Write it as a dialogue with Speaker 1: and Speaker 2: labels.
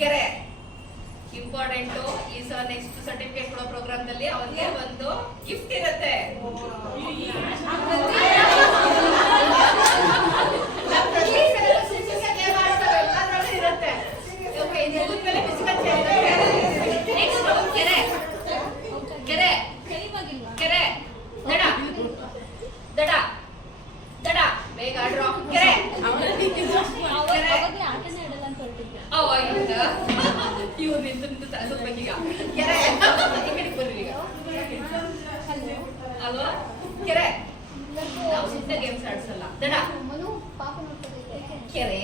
Speaker 1: ಕೆರೆ ಇಂಪಾರ್ಟೆಂಟ್ ಈ sir next certificate ಕೊಡೋ ಪ್ರೋಗ್ರಾಮ್ ಅಲ್ಲಿ ಅವನಿಗೆ ಒಂದು ಗಿಫ್ಟ್ ಇರುತ್ತೆ ಈಗ ಕೆರೆ ಕೇಳ್ಲಿ ಕೆರೆ ನಾವು ಗೇಮ್ಸ್ ಆಡಿಸಲ್ಲೂ ಪಾಪ ಕೆರೆ